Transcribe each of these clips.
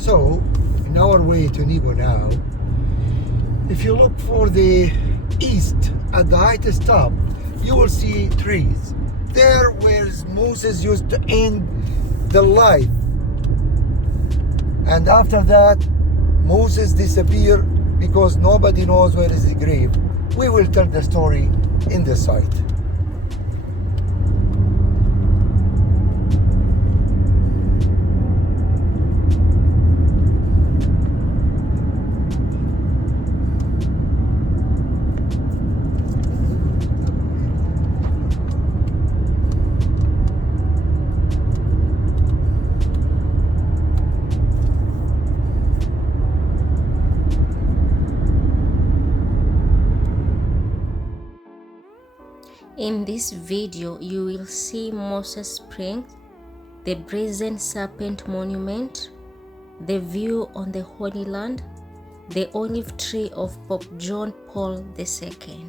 So, in our way to Nebo now, if you look for the east at the highest top, you will see trees. There where Moses used to end the life. And after that, Moses disappeared because nobody knows where is his grave. We will tell the story in the site. In this video, you will see Moses Spring, the brazen serpent monument, the view on the Holy Land, the olive tree of Pope John Paul II.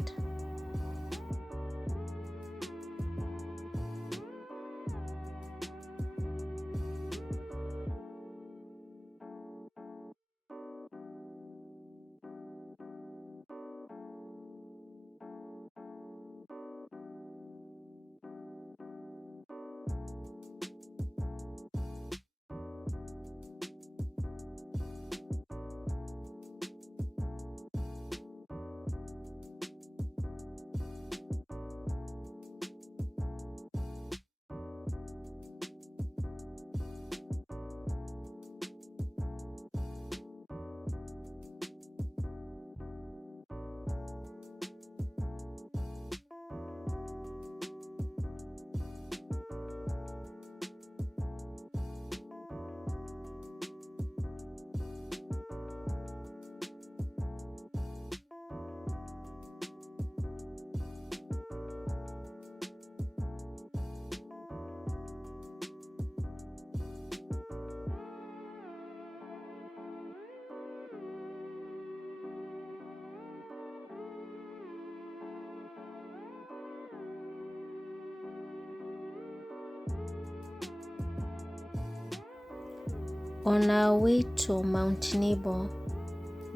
On our way to Mount Nebo,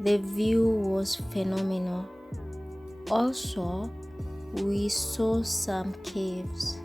the view was phenomenal. Also, we saw some caves.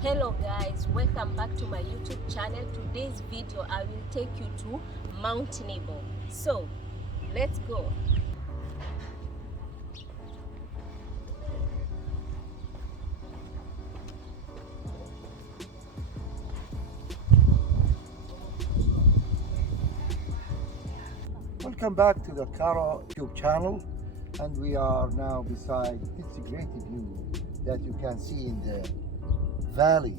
Hello guys, welcome back to my YouTube channel. Today's video I will take you to Mount Nebo. So let's go. Welcome back to the Kara YouTube channel, and we are now beside this great view that you can see in the valley,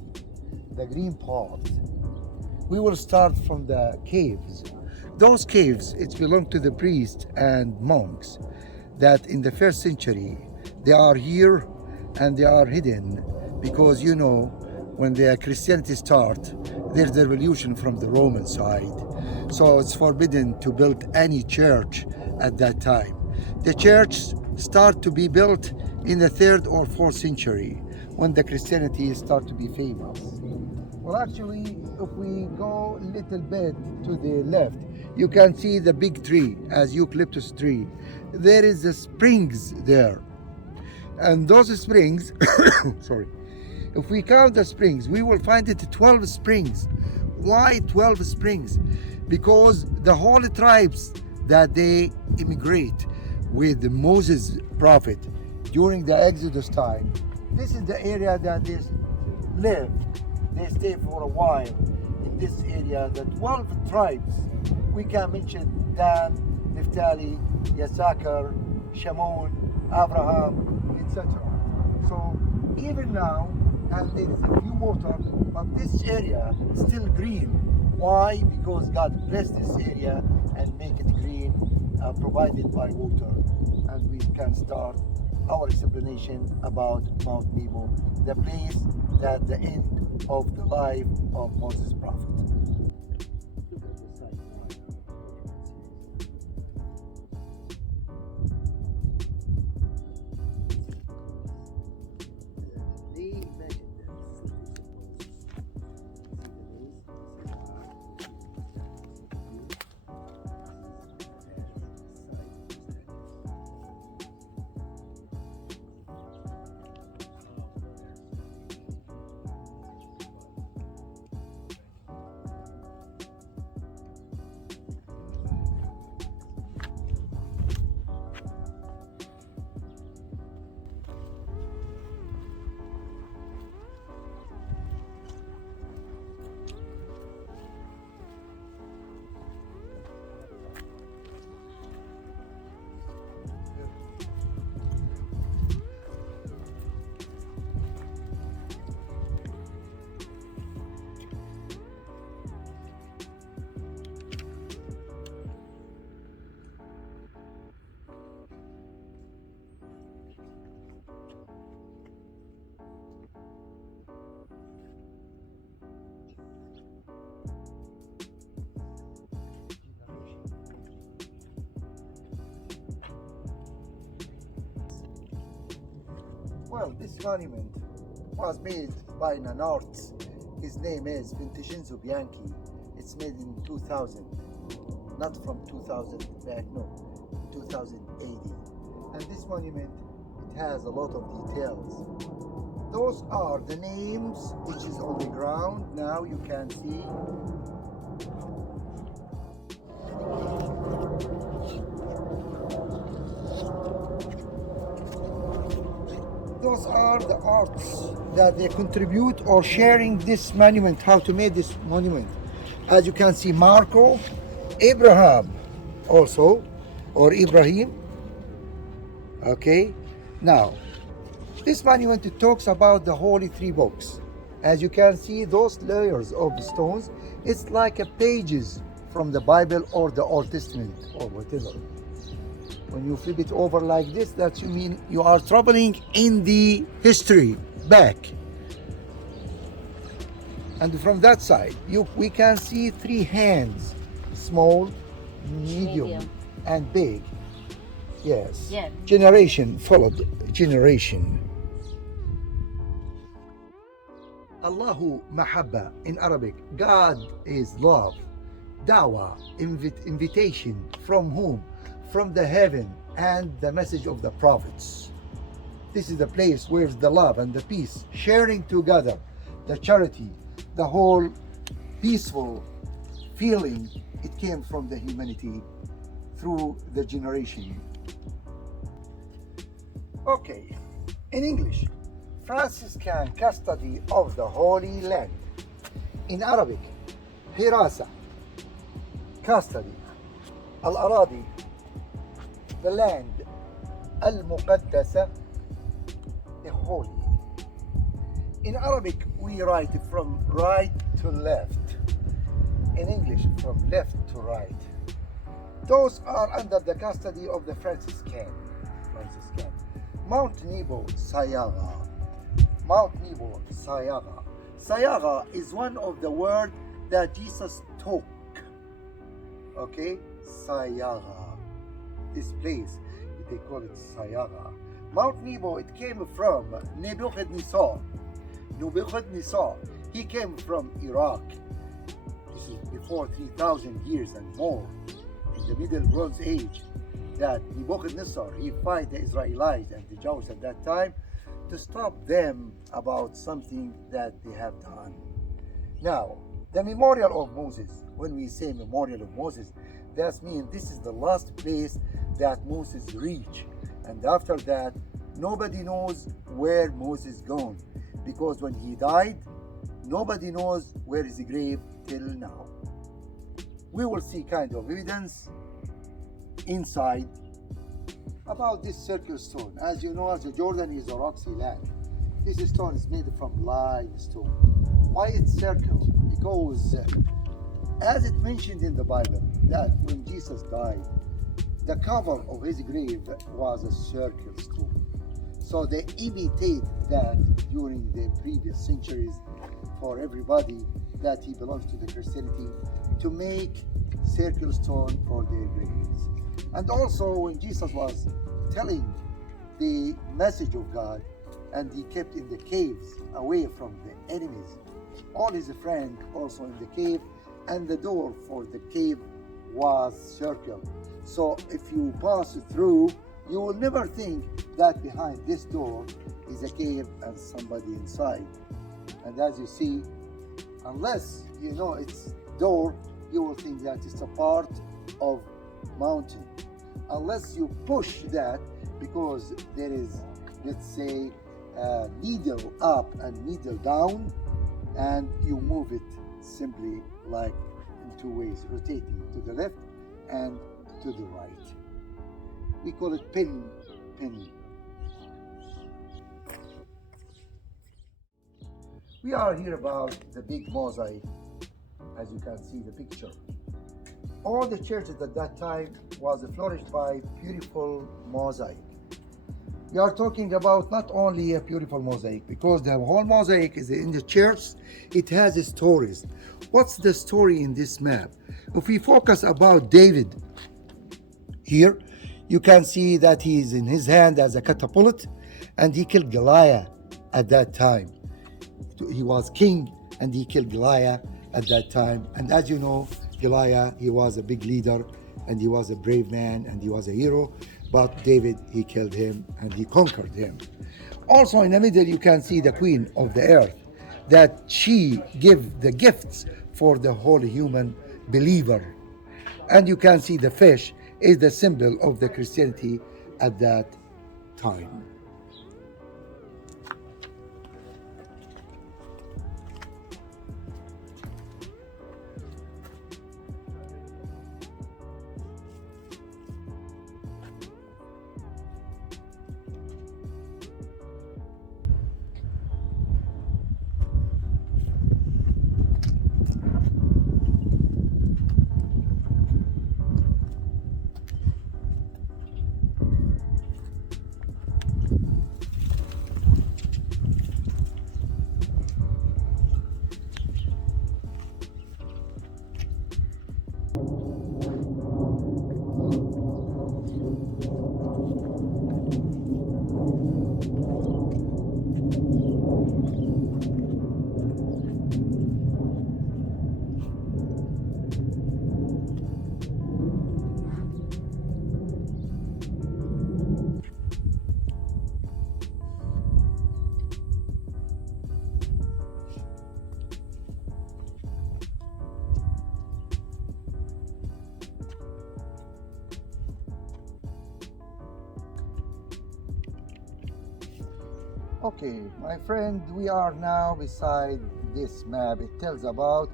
the green part. We will start from the caves. Those caves, it belong to the priests and monks that in the 1st century, they are here and they are hidden because, you know, when the Christianity start, there's the revolution from the Roman side. So it's forbidden to build any church at that time. The church start to be built in the 3rd or 4th century when the Christianity start to be famous. Well, actually, if we go a little bit to the left, you can see the big tree as eucalyptus tree. There is the springs there. And those springs, sorry, if we count the springs, we will find it 12 springs. Why 12 springs? Because the whole tribes that they immigrate with Moses prophet during the Exodus time, this is the area that they live. They stay for a while in this area. The 12 tribes, we can mention Dan, Naphtali, Issachar, Shimon, Abraham, etc. So even now, and there is a few water, but this area is still green. Why? Because God blessed this area and make it green, provided by water. And we can start our explanation about Mount Nebo, the place that the end of the life of Moses prophet. Well, this monument was made by an artist. His name is Vincenzo Bianchi. It's made in 2000, not from 2000 back, no, 2080. And this monument, it has a lot of details. Those are the names which is on the ground. Now you can see. Those are the arts that they contribute or sharing this monument, how to make this monument. As you can see, Marco, Abraham also, or Ibrahim. Okay, now this monument, it talks about the Holy Three Books. As you can see, those layers of the stones, it's like a pages from the Bible or the Old Testament or whatever. When you flip it over like this, that you mean you are traveling in the history back. And from that side, we can see three hands, small, medium, and big. Yes. Yeah. Generation followed generation. Allahu Mahabba in Arabic. God is love. Dawah, invitation. From whom? From the heaven and the message of the prophets. This is the place where the love and the peace, sharing together, the charity, the whole peaceful feeling, it came from the humanity through the generation. Okay, in English, Franciscan custody of the Holy Land. In Arabic, Hirasa, custody. Al-Aradi, the land. Al-Muqaddasa, the holy. In Arabic, we write from right to left. In English, from left to right. Those are under the custody of the Franciscan. Mount Nebo, Sayaga. Mount Nebo, Sayaga. Sayaga is one of the words that Jesus took. Okay, Sayaga. This place, they call it Sayaga. Mount Nebo, it came from Nebuchadnezzar. Nebuchadnezzar, he came from Iraq. This is before 3,000 years and more, in the Middle Bronze Age, that Nebuchadnezzar, he fight the Israelites and the Jews at that time to stop them about something that they have done. Now, the memorial of Moses, when we say memorial of Moses, that means this is the last place that Moses reached. And after that, nobody knows where Moses gone, because when he died, nobody knows where his grave till now. We will see kind of evidence inside about this circular stone. As you know, the Jordan is a rocky land. This stone is made from limestone. Why it's circle? Because as it mentioned in the Bible, that when Jesus died, the cover of his grave was a circle stone. So they imitate that during the previous centuries for everybody that he belongs to the Christianity, to make circle stone for their graves. And also when Jesus was telling the message of God, and he kept in the caves away from the enemies, all his friends also in the cave, and the door for the cave was circle. So if you pass through, you will never think that behind this door is a cave and somebody inside. And as you see, unless you know it's door, you will think that it's a part of mountain. Unless you push that, because there is, let's say, needle up and needle down, and you move it simply like in two ways, rotating to the left and to the right. We call it penny. We are here about the big mosaic, as you can see the picture. All the churches at that time was flourished by beautiful mosaic. We are talking about not only a beautiful mosaic, because the whole mosaic is in the church, it has stories. What's the story in this map? If we focus about David here, you can see that he is in his hand as a catapult, and he killed Goliath at that time. He was king and he killed Goliath at that time. And as you know, Goliath, he was a big leader and he was a brave man and he was a hero. But David, he killed him and he conquered him. Also in the middle, you can see the queen of the earth, that she gave the gifts for the whole human believer. And you can see the fish is the symbol of the Christianity at that time. Okay, my friend, we are now beside this map. It tells about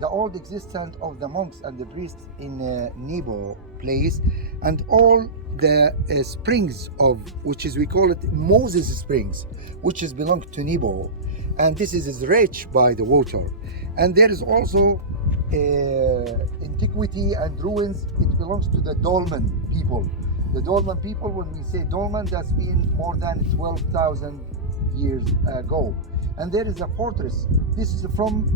the old existence of the monks and the priests in Nebo place, and all the springs of, which is, we call it Moses Springs, which is belong to Nebo, and this is rich by the water. And there is also antiquity and ruins. It belongs to the Dolmen people. The Dolmen people, when we say Dolmen, that's been more than 12,000 years ago. And there is a fortress. This is from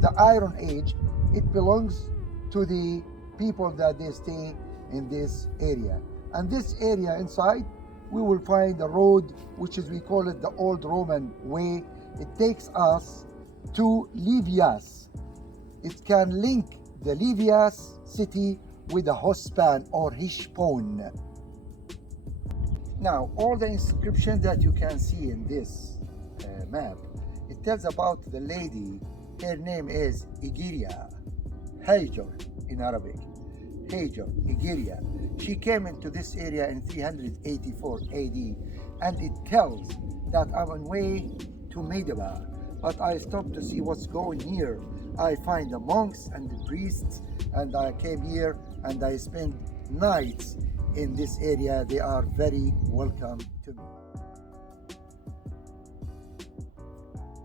the Iron Age. It belongs to the people that they stay in this area. And this area inside, we will find a road, which is, we call it the Old Roman Way. It takes us to Livias. It can link the Livias city with the Hospan or Hishpon. Now, all the inscriptions that you can see in this map, it tells about the lady. Her name is Egeria, Hajar in Arabic. Hajar, Egeria. She came into this area in 384 AD, and it tells that I'm on way to Medeba, but I stopped to see what's going here. I find the monks and the priests, and I came here and I spent nights in this area. They are very welcome to me.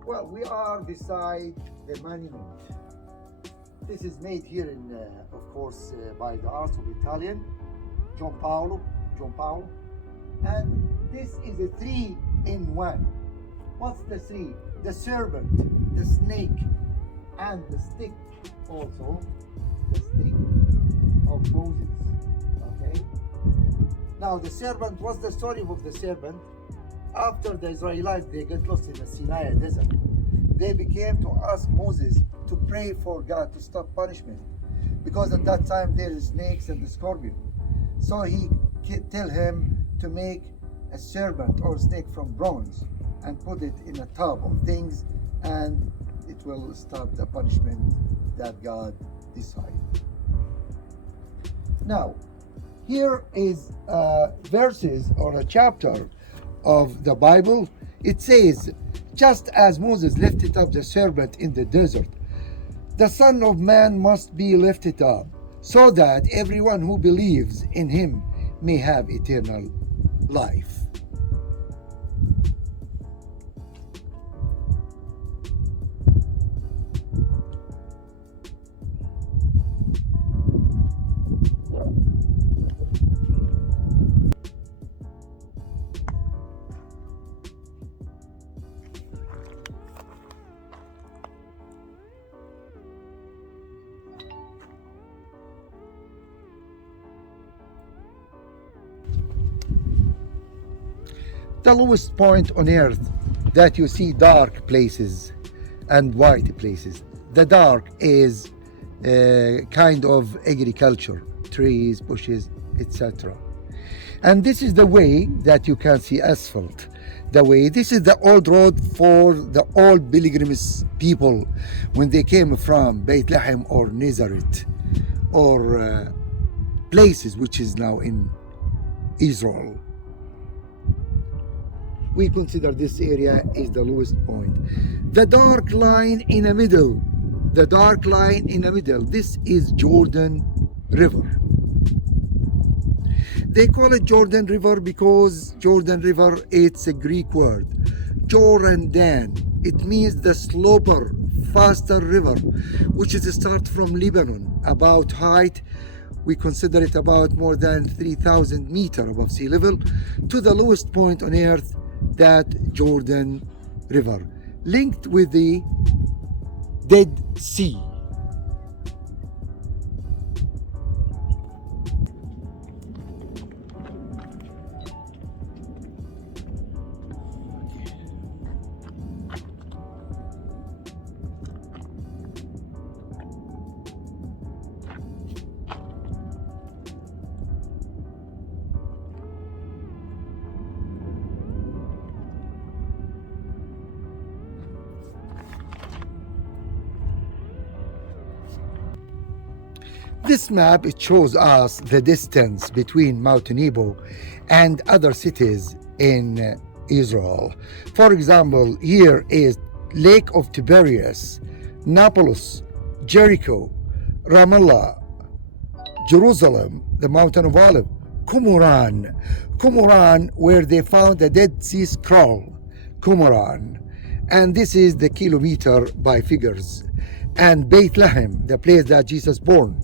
Well, we are beside the monument. This is made here in, of course, by the art of Italian, John Paolo, and this is a 3-in-1. What's the 3? The serpent, the snake, and the stick also, the stick of Moses, okay? Now the serpent, what's the story of the serpent? After the Israelites, they get lost in the Sinai desert, they began to ask Moses to pray for God to stop punishment, because at that time there is snakes and the scorpion. So he tell him to make a serpent or snake from bronze and put it in a tub of things, and it will stop the punishment that God decided. Now, here is verses or a chapter of the Bible. It says, just as Moses lifted up the serpent in the desert, the Son of Man must be lifted up, so that everyone who believes in him may have eternal life. The lowest point on earth that you see dark places and white places. The dark is kind of agriculture, trees, bushes, etc. And this is the way that you can see asphalt. The way, this is the old road for the old pilgrims people when they came from Bethlehem or Nazareth or places which is now in Israel. We consider this area is the lowest point. The dark line in the middle, this is Jordan River. They call it Jordan River because Jordan River, it's a Greek word. Jordan, it means the sloper, faster river, which is start from Lebanon, about height, we consider it about more than 3,000 meters above sea level, to the lowest point on earth, that Jordan River, linked with the Dead Sea. This map, it shows us the distance between Mount Nebo and other cities in Israel. For example, here is Lake of Tiberias, Nablus, Jericho, Ramallah, Jerusalem, the Mountain of Olives, Qumran, where they found the Dead Sea Scroll, Qumran, and this is the kilometer by figures, and Bethlehem, the place that Jesus born,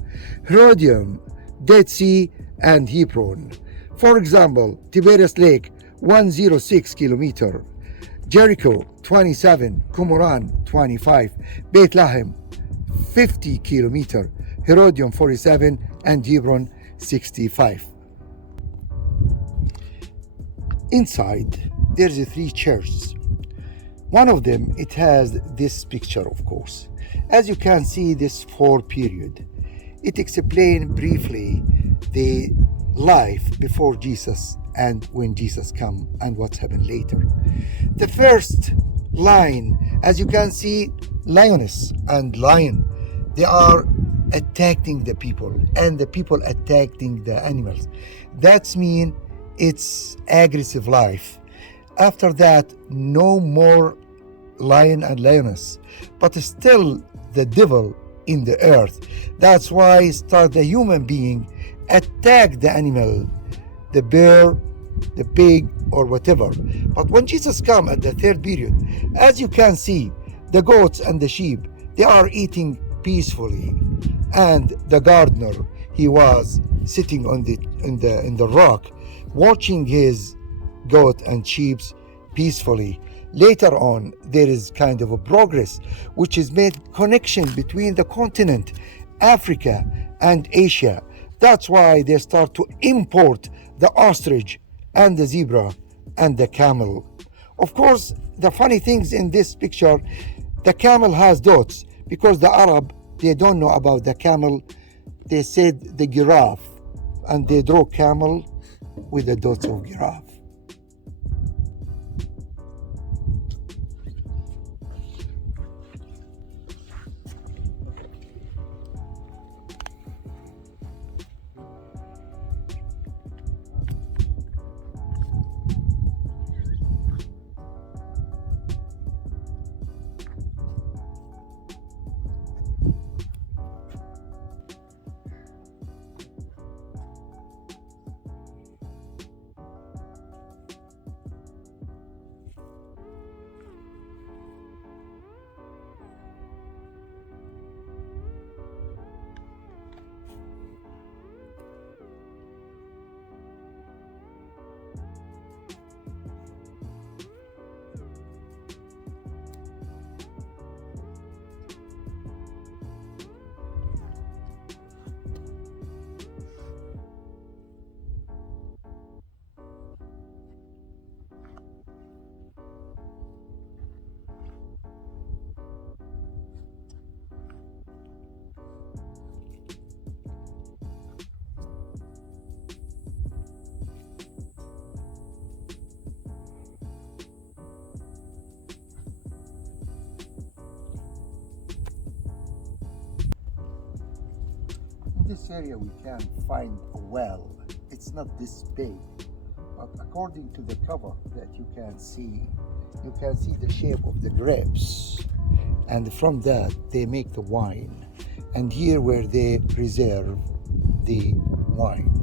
Herodium, Dead Sea, and Hebron. For example, Tiberias Lake, 106 kilometer, Jericho 27, Qumran 25, Bethlehem 50 kilometer, Herodium 47, and Hebron 65. Inside there's three churches. One of them, it has this picture, of course. As you can see, this 4 period, it explains briefly the life before Jesus and when Jesus come and what's happened later. The first line, as you can see, lioness and lion, they are attacking the people and the people attacking the animals. That's mean it's aggressive life. After that, no more lion and lioness, but still the devil in the earth. That's why start the human being attack the animal, the bear, the pig, or whatever. But when Jesus come at the 3rd period, as you can see, the goats and the sheep, they are eating peacefully, and the gardener, he was sitting on the rock, watching his goat and sheep peacefully. Later on, there is kind of a progress which is made connection between the continent, Africa and Asia. That's why they start to import the ostrich and the zebra and the camel. Of course, the funny things in this picture, the camel has dots, because the Arab, they don't know about the camel. They said the giraffe, and they draw camel with the dots of giraffe. In this area we can find a well. It's not this big, but according to the cover that you can see the shape of the grapes, and from that they make the wine, and here where they preserve the wine.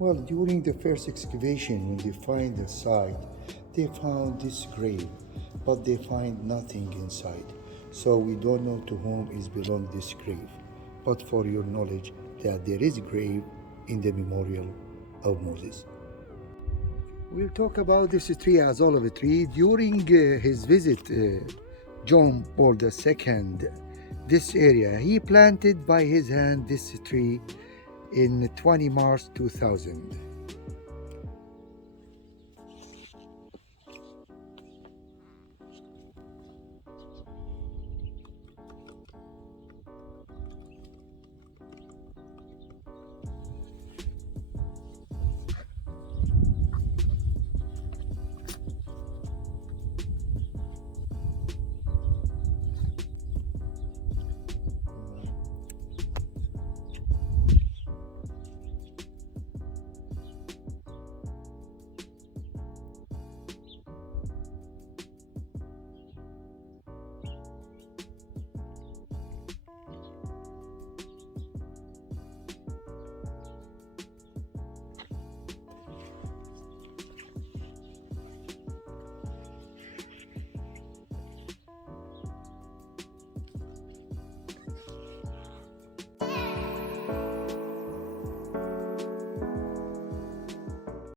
Well, during the first excavation, when they find the site, they found this grave, but they find nothing inside. So we don't know to whom is belong this grave. But for your knowledge, that there is a grave in the memorial of Moses. We'll talk about this tree as olive tree. During his visit, John Paul II, this area, he planted by his hand this tree in 20 March 2000.